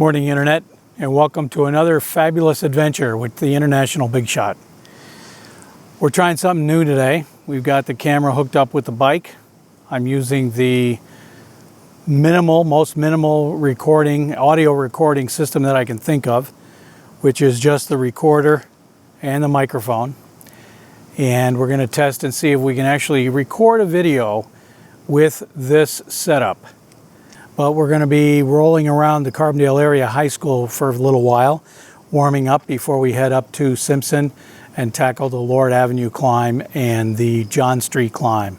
Morning Internet, and welcome to another fabulous adventure with the International Bigshot. We're trying something new today. We've got the camera hooked up with the bike. I'm using the most minimal audio recording system that I can think of, which is just the recorder and the microphone. And we're going to test and see if we can actually record a video with this setup. But we're going to be rolling around the Carbondale area high school for a little while, warming up before we head up to Simpson and tackle the Lord Avenue climb and the John Street climb.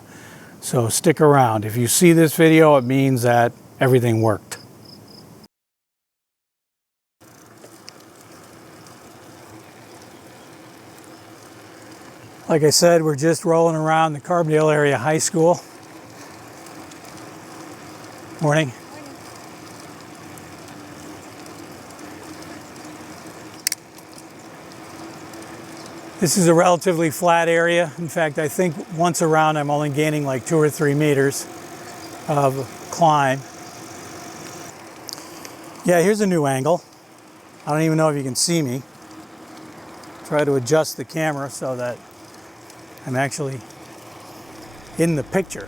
So stick around. If you see this video, it means that everything worked. Like I said, we're just rolling around the Carbondale area high school. Morning. This is a relatively flat area. In fact, I think once around I'm only gaining like 2 or 3 meters of climb. Yeah, here's a new angle. I don't even know if you can see me. Try to adjust the camera so that I'm actually in the picture.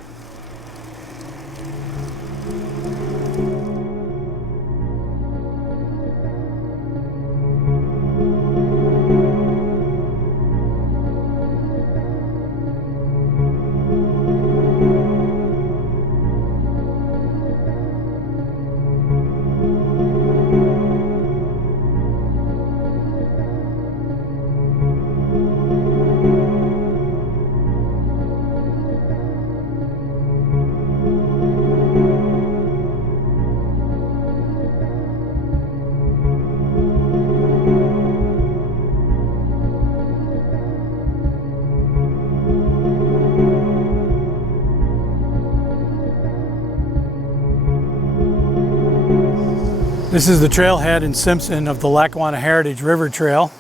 This is the trailhead in Simpson of the Lackawanna Heritage River Trail,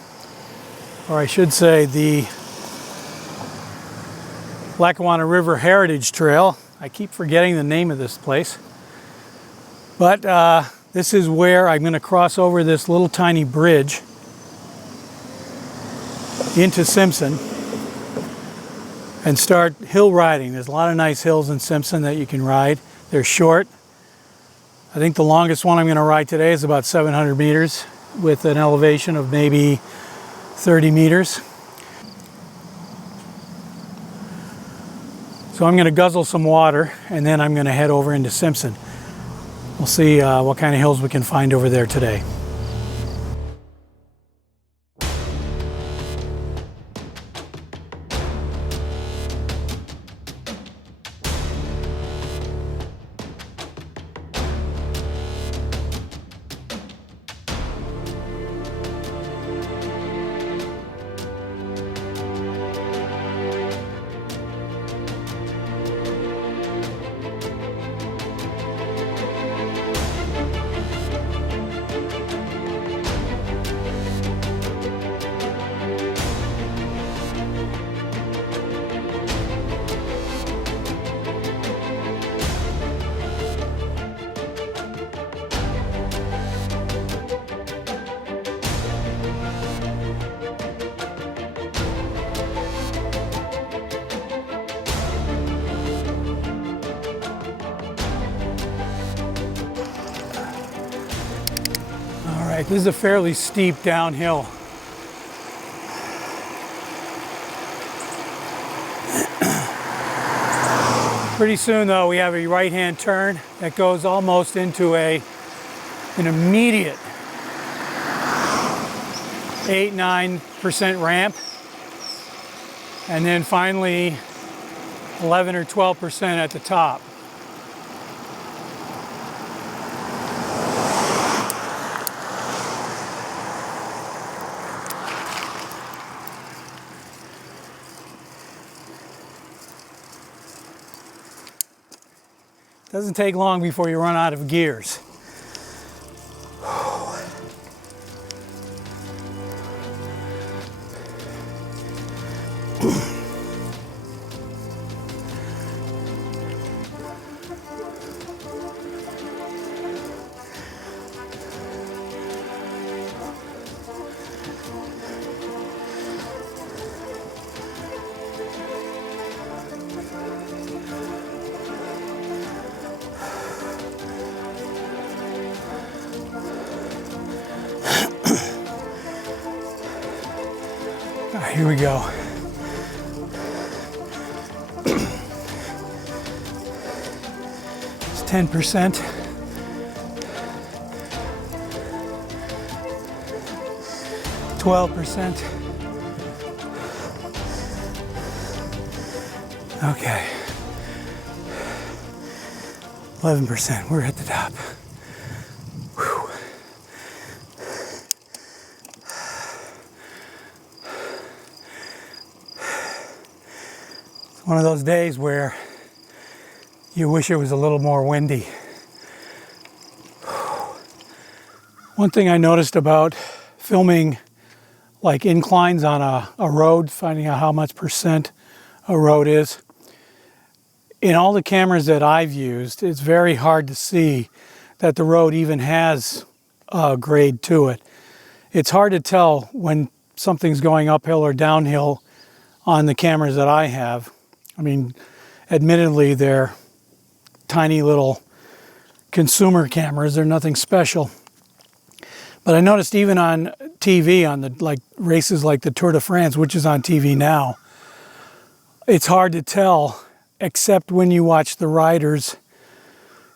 or I should say the Lackawanna River Heritage Trail. I keep forgetting the name of this place. But this is where I'm going to cross over this little tiny bridge into Simpson and start hill riding. There's a lot of nice hills in Simpson that you can ride. They're short. I think the longest one I'm going to ride today is about 700 meters with an elevation of maybe 30 meters. So I'm going to guzzle some water and then I'm going to head over into Simpson. We'll see what kind of hills we can find over there today. This is a fairly steep downhill. Pretty soon though, we have a right-hand turn that goes almost into an immediate 8-9% ramp. And then finally 11 or 12% at the top. Doesn't take long before you run out of gears. Here we go. It's 10%. %. Okay. 11%. We're at the top. Whew. It's one of those days where you wish it was a little more windy. One thing I noticed about filming like inclines on a road, finding out how much percent a road is. In all the cameras that I've used, it's very hard to see that the road even has a grade to it. It's hard to tell when something's going uphill or downhill on the cameras that I have. I mean, admittedly, they're tiny little consumer cameras. They're nothing special. But I noticed even on TV, on the like races like the Tour de France, which is on TV now, it's hard to tell, except when you watch the riders,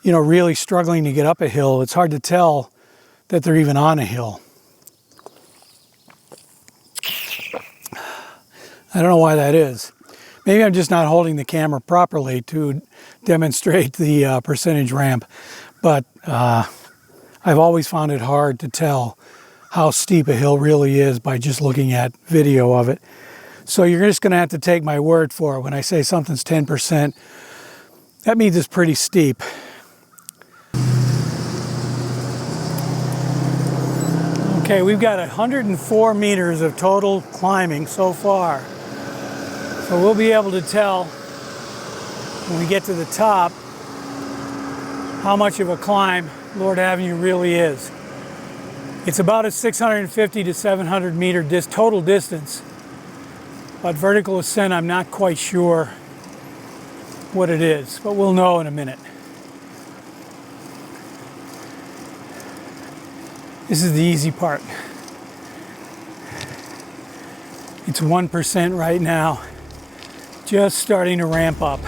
you know, really struggling to get up a hill. It's hard to tell that they're even on a hill. I don't know why that is. Maybe I'm just not holding the camera properly to demonstrate the percentage ramp, but I've always found it hard to tell how steep a hill really is by just looking at video of it. So you're just going to have to take my word for it. When I say something's 10%, that means it's pretty steep. Okay, we've got 104 meters of total climbing so far. So we'll be able to tell when we get to the top how much of a climb Lord Avenue really is. It's about a 650 to 700 meter total distance, but vertical ascent, I'm not quite sure what it is, but we'll know in a minute. This is the easy part. It's 1% right now, just starting to ramp up.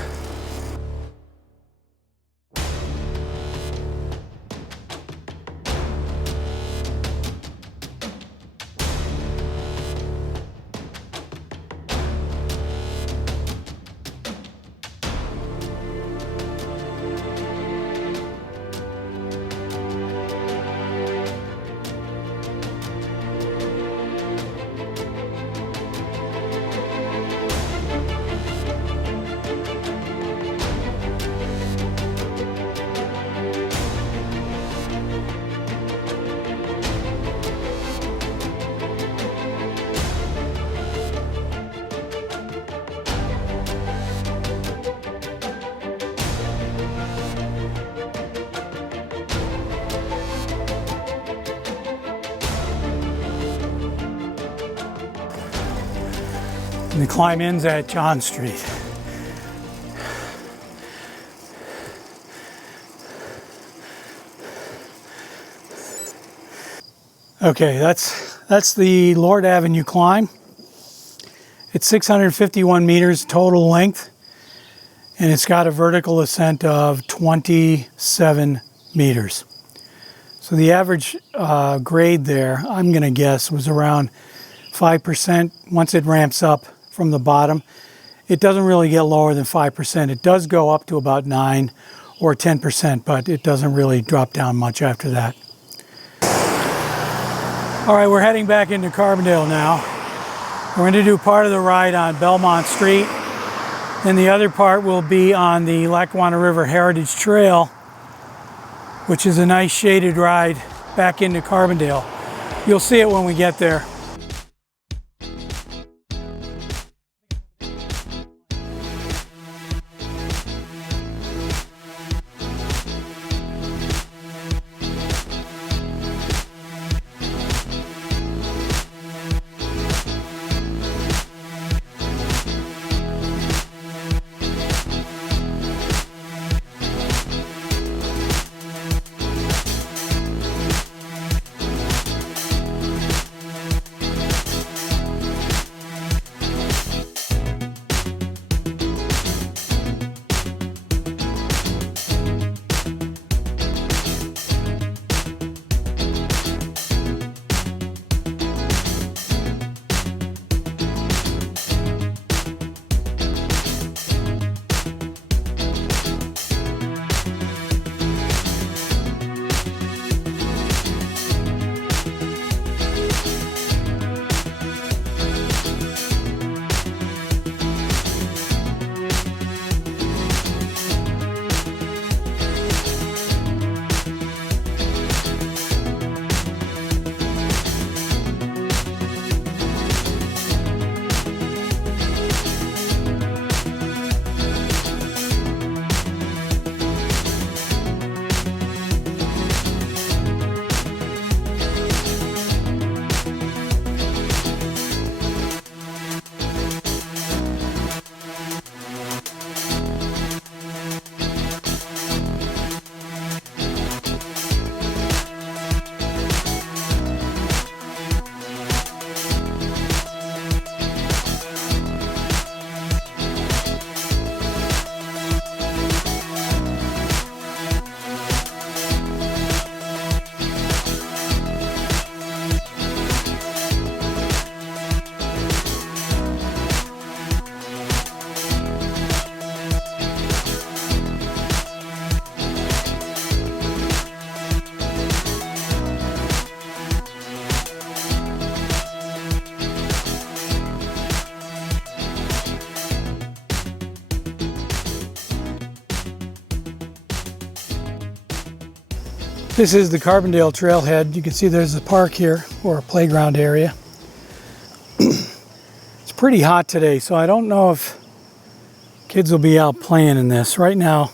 And the climb ends at John Street. Okay, that's the Lord Avenue climb. It's 651 meters total length, and it's got a vertical ascent of 27 meters. So the average grade there, I'm going to guess, was around 5%. Once it ramps up from the bottom, it doesn't really get lower than 5%. It does go up to about 9 or 10%, but it doesn't really drop down much after that. All right, we're heading back into Carbondale now. We're going to do part of the ride on Belmont Street, and the other part will be on the Lackawanna River Heritage Trail, which is a nice shaded ride back into Carbondale. You'll see it when we get there. This is the Carbondale trailhead. You can see there's a park here, or a playground area. It's pretty hot today, so I don't know if kids will be out playing in this. Right now,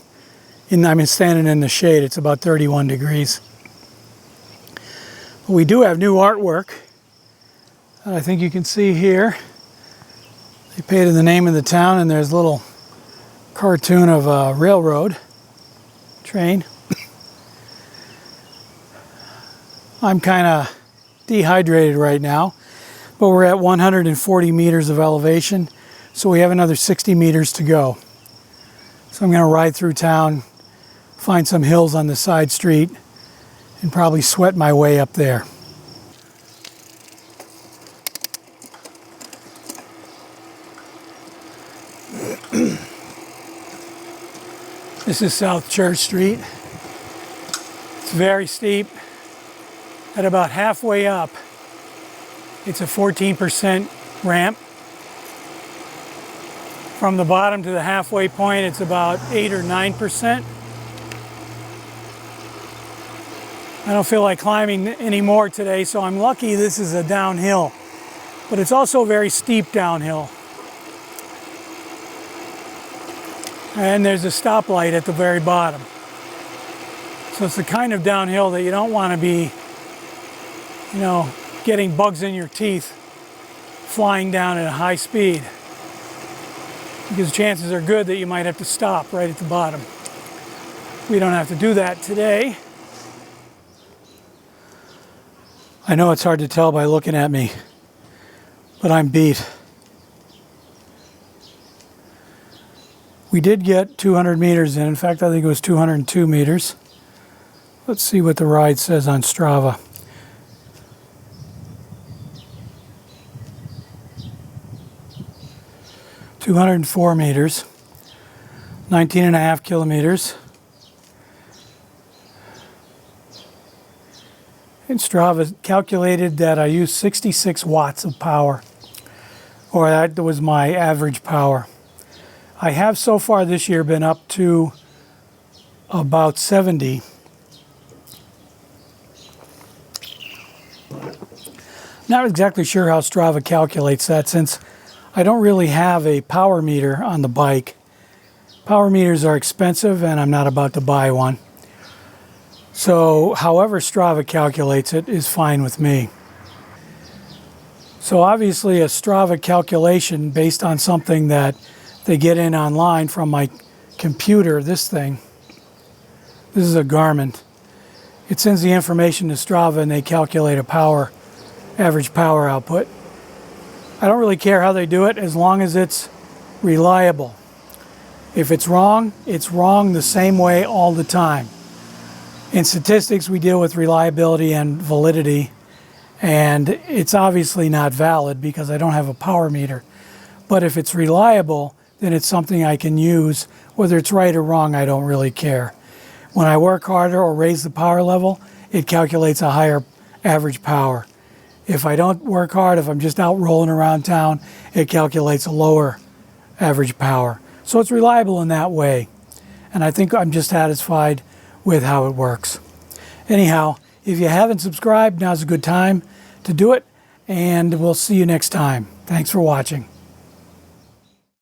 I'm standing in the shade. It's about 31 degrees. But we do have new artwork. I think you can see here. They painted the name of the town, and there's a little cartoon of a railroad train. I'm kind of dehydrated right now, but we're at 140 meters of elevation, so we have another 60 meters to go. So I'm going to ride through town, find some hills on the side street, and probably sweat my way up there. This is South Church Street. It's very steep. At about halfway up, it's a 14% ramp. From the bottom to the halfway point, it's about 8 or 9%. I don't feel like climbing anymore today, so I'm lucky this is a downhill. But it's also very steep downhill. And there's a stoplight at the very bottom. So it's the kind of downhill that you don't want to be, you know, getting bugs in your teeth flying down at a high speed, because chances are good that you might have to stop right at the bottom. We don't have to do that today. I know it's hard to tell by looking at me, but I'm beat. We did get 200 meters in. In fact, I think it was 202 meters. Let's see what the ride says on Strava. $204 meters, 19.5 kilometers. And Strava calculated that I used 66 watts of power, or that was my average power. I have so far this year been up to about 70. Not exactly sure how Strava calculates that, since I don't really have a power meter on the bike. Power meters are expensive, and I'm not about to buy one. So however Strava calculates it is fine with me. So obviously a Strava calculation based on something that they get in online from my computer, this thing. This is a Garmin. It sends the information to Strava and they calculate a average power output. I don't really care how they do it as long as it's reliable. If it's wrong the same way all the time. In statistics, we deal with reliability and validity, and it's obviously not valid because I don't have a power meter. But if it's reliable, then it's something I can use. Whether it's right or wrong, I don't really care. When I work harder or raise the power level, it calculates a higher average power. If I don't work hard, if I'm just out rolling around town, it calculates a lower average power. So it's reliable in that way. And I think I'm just satisfied with how it works. Anyhow, if you haven't subscribed, now's a good time to do it. And we'll see you next time. Thanks for watching.